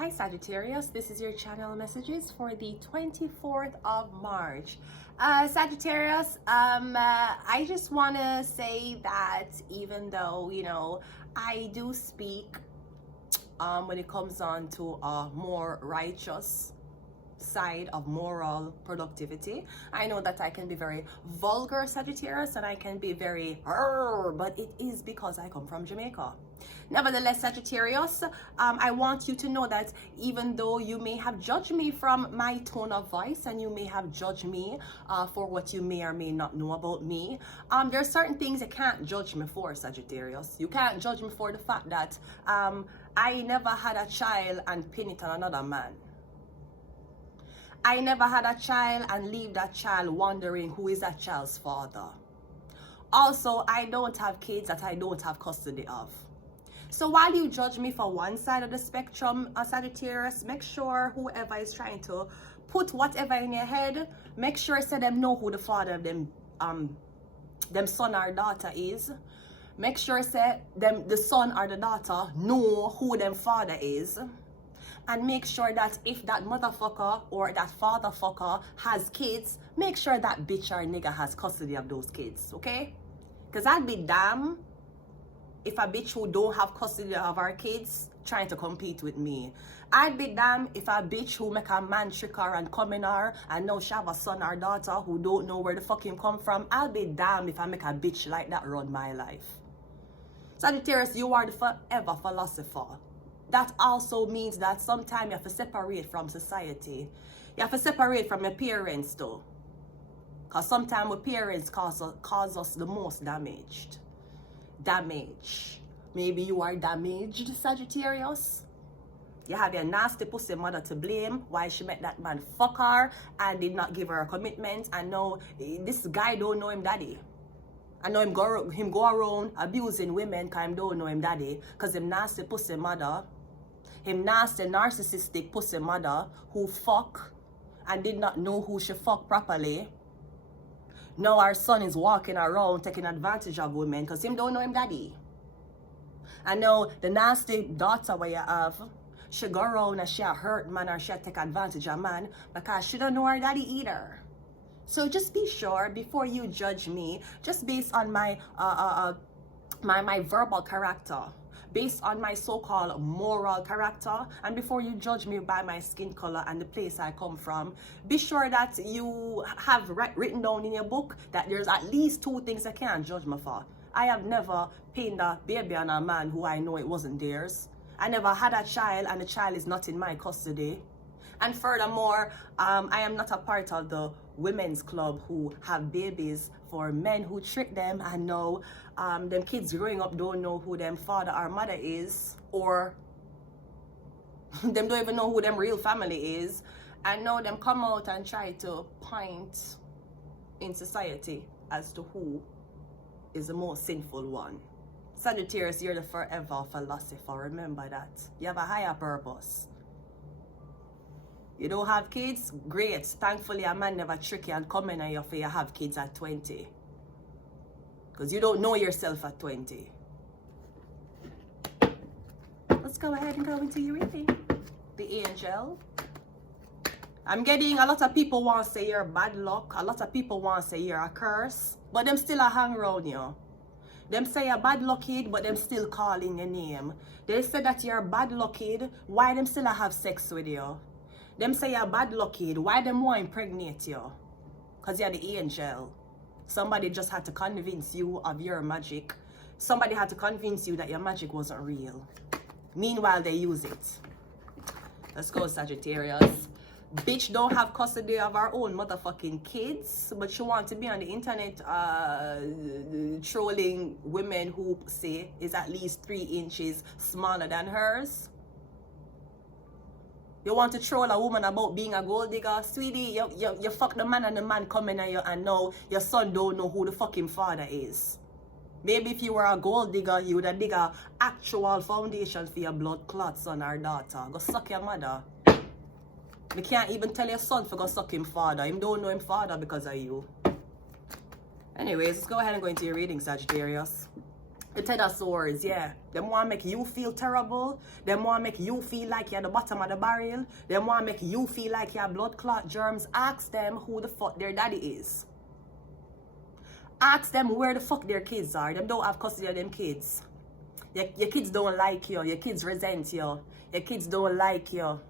Hi Sagittarius, this is your channel messages for the 24th of March. Sagittarius, I just want to say that even though, I do speak when it comes on to a more righteous side of moral productivity, I know that I can be very vulgar, Sagittarius, and I can be very but it is because I come from Jamaica. Nevertheless, Sagittarius, I want you to know that even though you may have judged me from my tone of voice, and you may have judged me for what you may or may not know about me, there are certain things you can't judge me for, Sagittarius. You can't judge me for the fact that I never had a child and pin it on another man. I never had a child and leave that child wondering who is that child's father. Also, I don't have kids that I don't have custody of. So while you judge me for one side of the spectrum, Sagittarius, make sure whoever is trying to put whatever in your head, make sure so them know who the father of them son or daughter is. Make sure say them the son or the daughter know who them father is. And make sure that if that motherfucker or that fatherfucker has kids, make sure that bitch or nigga has custody of those kids, okay? Because I'd be damn if a bitch who don't have custody of our kids trying to compete with me. I'd be damn if a bitch who make a man trick her and come in her and now she have a son or daughter who don't know where the fuck him come from. I'll be damn if I make a bitch like that run my life. Sagittarius, you are the forever philosopher. That also means that sometimes you have to separate from society. You have to separate from your parents too. Because sometimes our parents cause us the most damaged. Maybe you are damaged, Sagittarius. You have your nasty pussy mother to blame why she met that man fuck her and did not give her a commitment. And now this guy don't know him daddy. I know him go around abusing women because him don't know him daddy. Because him nasty pussy mother, him nasty narcissistic pussy mother who fuck and did not know who she fuck properly. Now our son is walking around taking advantage of women because him don't know him daddy. And now the nasty daughter where you have, she go around and she hurt man or she take advantage of man because she don't know her daddy either. So just be sure before you judge me, just based on my my verbal character, based on my so-called moral character, and before you judge me by my skin color and the place I come from, be sure that you have written down in your book that there's at least two things I can't judge me for. I have never pinned a baby on a man who I know it wasn't theirs. I never had a child and the child is not in my custody. And furthermore, I am not a part of the women's club who have babies for men who trick them and know them kids growing up don't know who them father or mother is, or them don't even know who them real family is, and now them come out and try to point in society as to who is the most sinful one. Sagittarius, you're the forever philosopher. Remember that. You have a higher purpose. You don't have kids? Great. Thankfully, a man never trick you and come in on you for you have kids at 20. Because you don't know yourself at 20. Let's go ahead and go into your reading. The angel. I'm getting a lot of people want to say you're bad luck. A lot of people want to say you're a curse. But them still a hang around you. Them say you're bad lucky, but them still calling your name. They say that you're bad lucky. Why them still have sex with you? Them say you're bad lucky. Why them want to impregnate you? Because you're the angel. Somebody just had to convince you of your magic. Somebody had to convince you that your magic wasn't real. Meanwhile, they use it. Let's go, Sagittarius. Bitch don't have custody of our own motherfucking kids, but she wants to be on the internet trolling women who say is at least 3 inches smaller than hers. You want to troll a woman about being a gold digger? Sweetie, you fuck the man and the man coming at you and now your son don't know who the fucking father is. Maybe if you were a gold digger, you would have dig a actual foundation for your blood clot son or daughter. Go suck your mother. You can't even tell your son to go suck him father. Him don't know him father because of you. Anyways, let's go ahead and go into your reading, Sagittarius. The Ten of Swords, yeah. Them want to make you feel terrible. Them want to make you feel like you're at the bottom of the barrel. Them want to make you feel like you have blood clot germs. Ask them who the fuck their daddy is. Ask them where the fuck their kids are. Them don't have custody of them kids. Your kids don't like you. Your kids resent you. Your kids don't like you.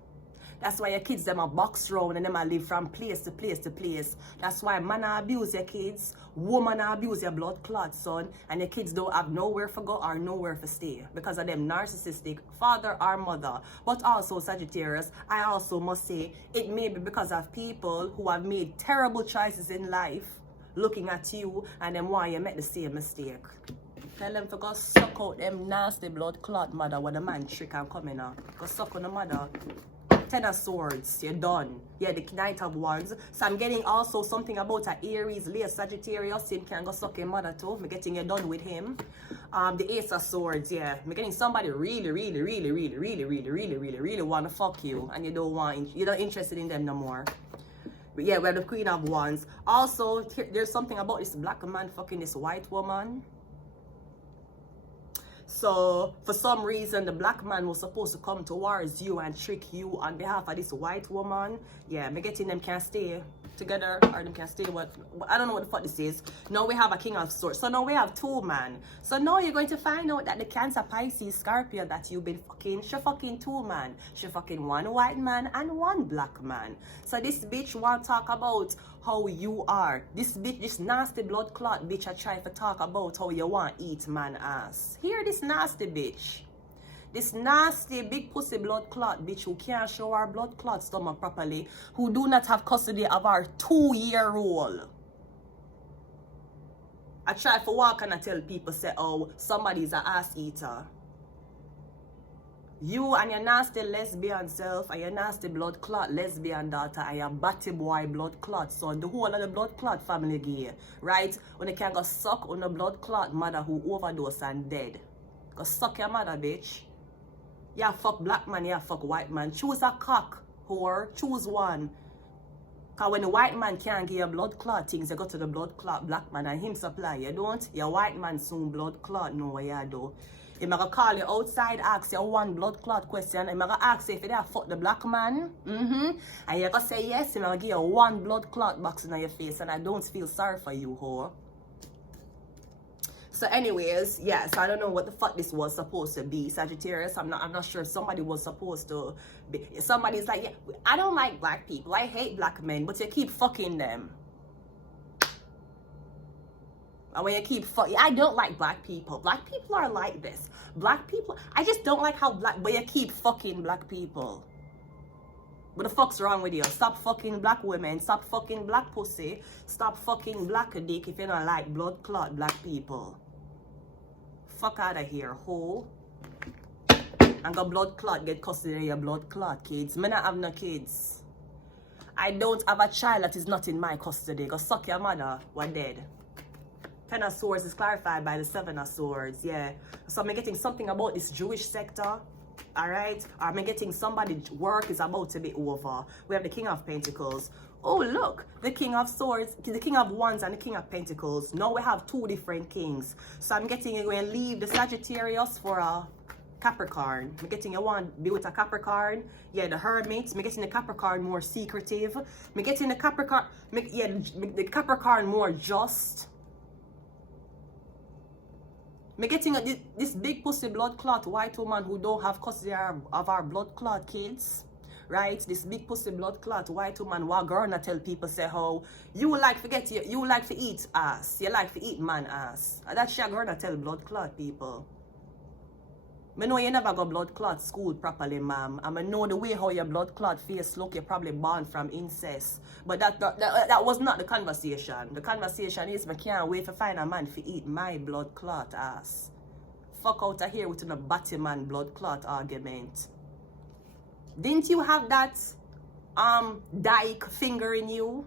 That's why your kids them a box round and them a live from place to place to place. That's why man abuse your kids, woman abuse your blood clot son, and your kids don't have nowhere to go or nowhere to stay because of them narcissistic father or mother. But also Sagittarius, I also must say it may be because of people who have made terrible choices in life looking at you and them why you make the same mistake. Tell them to go suck out them nasty blood clot mother when the man trick and coming out. Go suck on the mother. Ten of Swords, you're done. Yeah, the Knight of Wands. So I'm getting also something about a Aries, Leo, Sagittarius. Him can go suck your mother too. I'm getting you done with him. The Ace of Swords, yeah. I'm getting somebody really want to fuck you, and you're not interested in them no more. But yeah, we have the Queen of Wands. Also, there's something about this black man fucking this white woman. So, for some reason, the black man was supposed to come towards you and trick you on behalf of this white woman. Yeah, me getting them can stay together, or them can stay what, I don't know what the fuck this is. Now we have a King of Swords. So now we have two man. So now you're going to find out that the Cancer, Pisces, Scorpio that you've been fucking, she fucking two man. She fucking one white man and one black man. So this bitch want to talk about how you are. This bitch, this nasty blood clot bitch, I try to talk about how you want to eat man ass. Hear this nasty bitch. This nasty big pussy blood clot bitch who can't show our blood clot stomach properly, who do not have custody of our 2-year-old. I try to walk and I tell people say, oh, somebody's an ass eater. You and your nasty lesbian self and your nasty blood clot lesbian daughter and your batty boy blood clot son, the whole of the blood clot family gay, right? When they can go suck on the blood clot mother who overdose and dead. Go suck your mother, bitch. Yeah, fuck black man, yeah, fuck white man. Choose a cock, whore. Choose one. Because when the white man can't give you blood clot things, you go to the blood clot black man and him supply. You don't? Your white man soon blood clot. No, you do. If I'm going to call you outside, ask you one blood clot question. I'm going to ask you if you fuck the black man. And you're going to say yes, I'm going to give you one blood clot box in your face. And I don't feel sorry for you, whore. So anyways, yeah, so I don't know what the fuck this was supposed to be, Sagittarius. I'm not sure if somebody was supposed to be. Somebody's like, yeah, I don't like black people. I hate black men, but you keep fucking them. And when you keep fucking, I don't like black people. Black people are like this. Black people, I just don't like how but you keep fucking black people. What the fuck's wrong with you? Stop fucking black women. Stop fucking black pussy. Stop fucking black dick if you don't like blood clot black people. Fuck out of here, ho. And go blood clot, get custody of your blood clot kids. Me not have no kids. I don't have a child that is not in my custody. Go suck your mother. We're dead. Ten of Swords is clarified by the Seven of Swords. Yeah. So I'm getting something about this Jewish sector. Alright? Or I'm getting somebody's work is about to be over. We have the King of Pentacles. Oh, look. The King of Swords, the King of Wands and the King of Pentacles. Now we have two different kings. So I'm getting you going to leave the Sagittarius for a Capricorn. I'm getting you want to be with a Capricorn. Yeah, the Hermit. I'm getting the Capricorn more secretive. I'm getting the Capricorn, the Capricorn more just. I'm getting this big pussy blood clot white woman who don't have custody of our blood clot kids. Right? This big pussy blood clot white woman who gonna tell people say how you like you like to eat ass. You like to eat man ass. That's she gonna tell blood clot people. I know you never got blood clot school properly, ma'am. I know the way how your blood clot face look, you're probably born from incest. But that was not the conversation. The conversation is, I can't wait to find a man to eat my blood clot ass. Fuck out of here with a batty man blood clot argument. Didn't you have that dyke finger in you,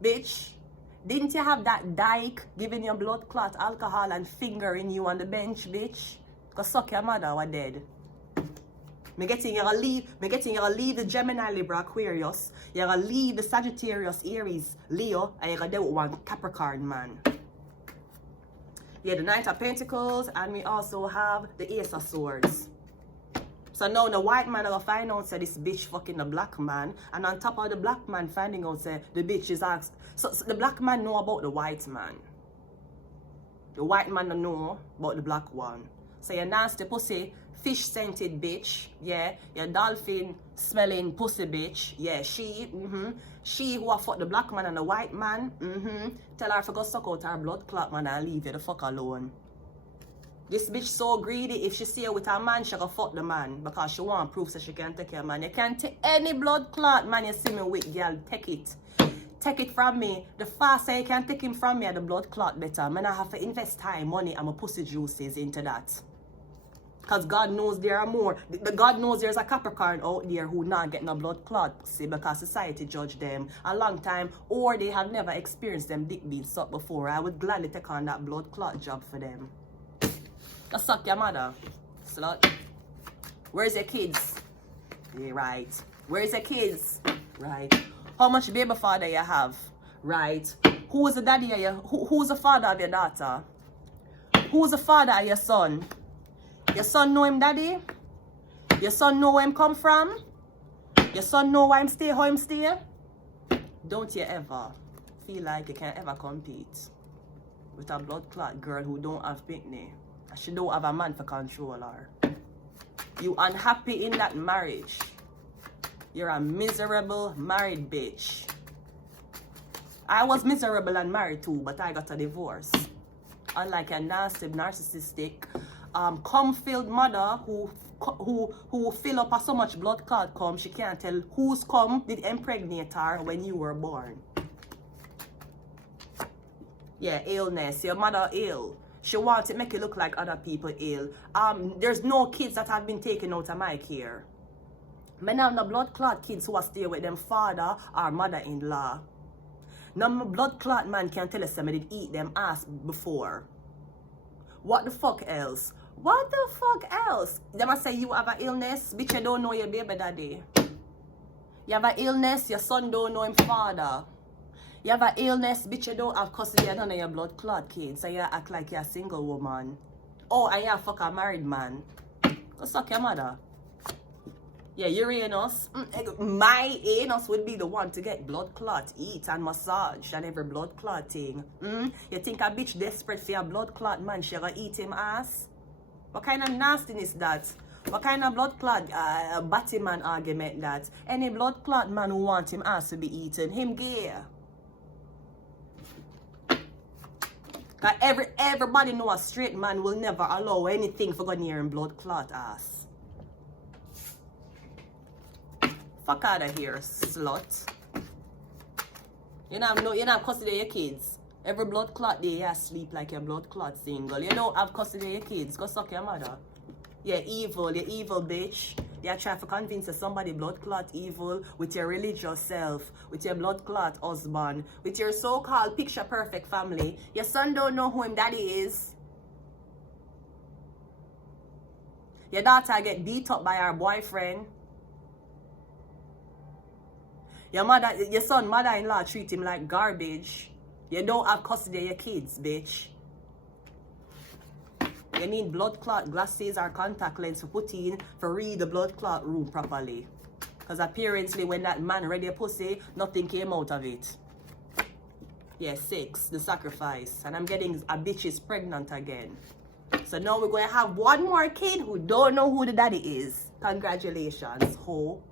bitch? Didn't you have that dyke giving you blood clot alcohol and finger in you on the bench, bitch? Cause suck your mother, we're dead. Me getting you to leave the Gemini, Libra, Aquarius. You're gonna leave the Sagittarius, Aries, Leo, and you're gonna deal with one Capricorn man. Yeah, the Knight of Pentacles, and we also have the Ace of Swords. So now the white man will find out say this bitch fucking the black man, and on top of the black man finding out say the bitch is asked. So the black man know about the white man. The white man don't know about the black one. So you nasty pussy, fish scented bitch, yeah, your dolphin smelling pussy bitch, yeah, she who a fuck the black man and the white man, tell her to go suck out her blood clot man and leave you the fuck alone. This bitch so greedy, if she see her with a man, she go fuck the man because she want proof that she can take your man. You can't take any blood clot man you see me with, girl, take it. Take it from me. The faster you can take him from me, the blood clot better. Man, I have to invest time, money, and my pussy juices into that. Because God knows there are more. God knows there's a Capricorn out there who not getting a blood clot pussy because society judge them a long time, or they have never experienced them dick being sucked before. I would gladly take on that blood clot job for them. Go suck your mother, slut. Where's your kids? Yeah, right. Where's your kids? Right. How much baby father you have? Right. Who's the daddy of your, who's the father of your daughter? Who's the father of your son? Your son know him daddy? Your son know where him come from? Your son know why him stay, how him stay? Don't you ever feel like you can ever compete with a blood clot girl who don't have picnic. She don't have a man for control her. You unhappy in that marriage. You're a miserable married bitch. I was miserable and married too, but I got a divorce. Unlike a nasty, narcissistic, cum-filled mother who fill up so much blood clot cum, she can't tell whose cum did impregnate her when you were born. Yeah, illness. Your mother ill. She wants to make it look like other people ill. There's no kids that have been taken out of my care. I have no blood clot kids who are stay with them father or mother-in-law. No blood clot man can tell us them did eat them ass before. What the fuck else? What the fuck else? They must say you have an illness, bitch, you don't know your baby daddy. You have an illness, your son don't know him father. You have an illness, bitch, you don't have custody of none of your blood clot kids, so you act like you're a single woman. Oh, and you're fuck a married man. Go suck your mother. Yeah, Uranus. My anus would be the one to get blood clot, eat and massage and every blood clot thing. You think a bitch desperate for a blood clot man, she gonna eat him ass? What kind of nastiness that? What kind of blood clot Batman argument that? Any blood clot man who wants him ass to be eaten, him gay. Cause everybody know a straight man will never allow anything for going near him blood clot ass. Fuck out of here, slut. You don't have custody of your kids. Every blood clot day you sleep like your blood clot single. You don't have custody of your kids. Go suck your mother. You're evil bitch. You're trying to convince somebody blood clot evil with your religious self, with your blood clot husband, with your so-called picture perfect family. Your son don't know who him daddy is. Your daughter get beat up by her boyfriend. Your son mother-in-law treat him like garbage. You don't have custody of your kids, bitch. You need blood clot glasses or contact lens to put in for read the blood clot room properly. Because apparently when that man read your pussy, nothing came out of it. Yeah, 6, the sacrifice. And I'm getting a bitch is pregnant again. So now we're going to have one more kid who don't know who the daddy is. Congratulations, ho.